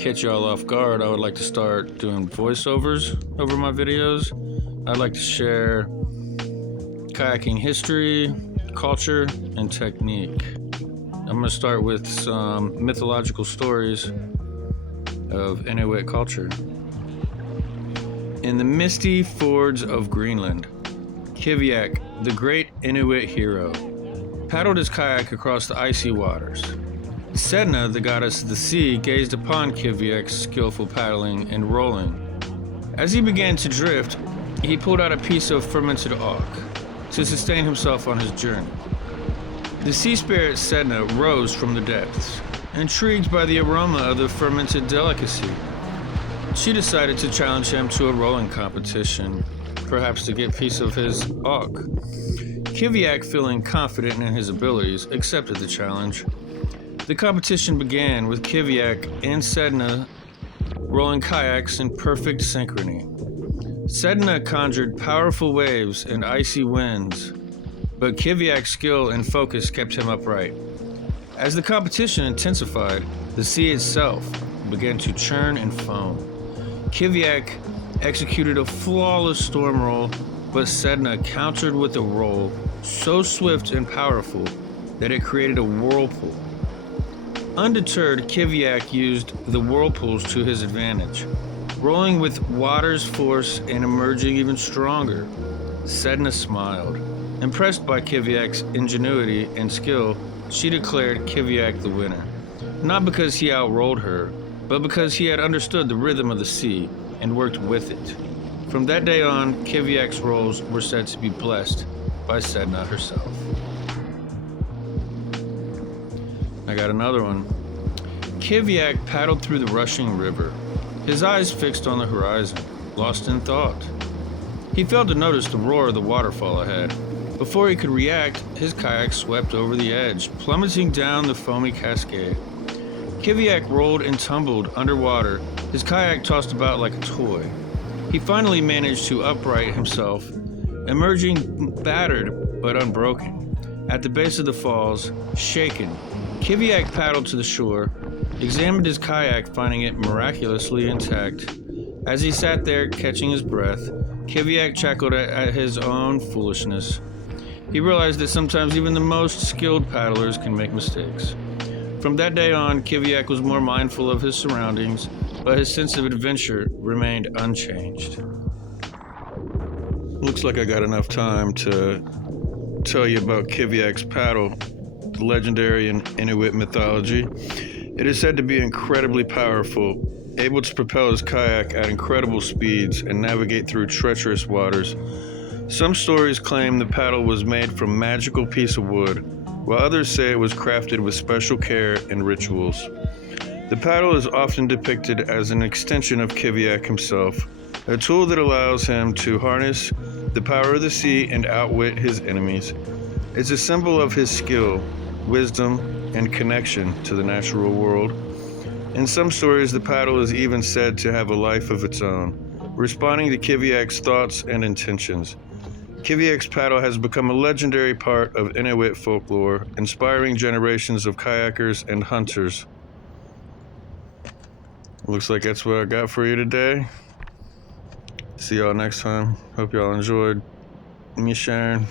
catch y'all off guard, I would like to start doing voiceovers over my videos. I'd like to share kayaking history, culture, and technique. I'm going to start with some mythological stories of Inuit culture. In the misty fords of Greenland, Kiviak, the great Inuit hero, paddled his kayak across the icy waters. Sedna, the goddess of the sea, gazed upon Kiviak's skillful paddling and rolling. As he began to drift, he pulled out a piece of fermented auk to sustain himself on his journey. The sea spirit Sedna rose from the depths, intrigued by the aroma of the fermented delicacy. She decided to challenge him to a rolling competition, perhaps to get a piece of his auk. Kiviak, feeling confident in his abilities, accepted the challenge. The competition began with Kiviak and Sedna rolling kayaks in perfect synchrony. Sedna conjured powerful waves and icy winds, but Kiviak's skill and focus kept him upright. As the competition intensified, the sea itself began to churn and foam. Kiviak executed a flawless storm roll, but Sedna countered with a roll so swift and powerful that it created a whirlpool. Undeterred, Kiviak used the whirlpools to his advantage, rolling with water's force and emerging even stronger. Sedna smiled. Impressed by Kiviak's ingenuity and skill, she declared Kiviak the winner, not because he outrolled her, but because he had understood the rhythm of the sea and worked with it. From that day on, Kiviak's rolls were said to be blessed by Sedna herself. I got another one. Kiviak paddled through the rushing river, his eyes fixed on the horizon, lost in thought. He failed to notice the roar of the waterfall ahead. Before he could react, his kayak swept over the edge, plummeting down the foamy cascade. Kiviak rolled and tumbled underwater, his kayak tossed about like a toy. He finally managed to upright himself, emerging battered but unbroken. At the base of the falls, shaken, Kiviak paddled to the shore, examined his kayak, finding it miraculously intact. As he sat there catching his breath, Kiviak chuckled at his own foolishness. He realized that sometimes even the most skilled paddlers can make mistakes. From that day on, Kiviak was more mindful of his surroundings, but his sense of adventure remained unchanged. Looks like I got enough time to tell you about Kiviak's paddle, legendary in Inuit mythology. It is said to be incredibly powerful, able to propel his kayak at incredible speeds and navigate through treacherous waters. Some stories claim the paddle was made from a magical piece of wood, while others say it was crafted with special care and rituals. The paddle is often depicted as an extension of Kiviak himself, a tool that allows him to harness the power of the sea and outwit his enemies. It's a symbol of his skill, wisdom, and connection to the natural world. In some stories, the paddle is even said to have a life of its own, responding to Kiviak's thoughts and intentions. Kiviak's paddle has become a legendary part of Inuit folklore, inspiring generations of kayakers and hunters. Looks like that's what I got for you today. See y'all next time. Hope y'all enjoyed me sharing.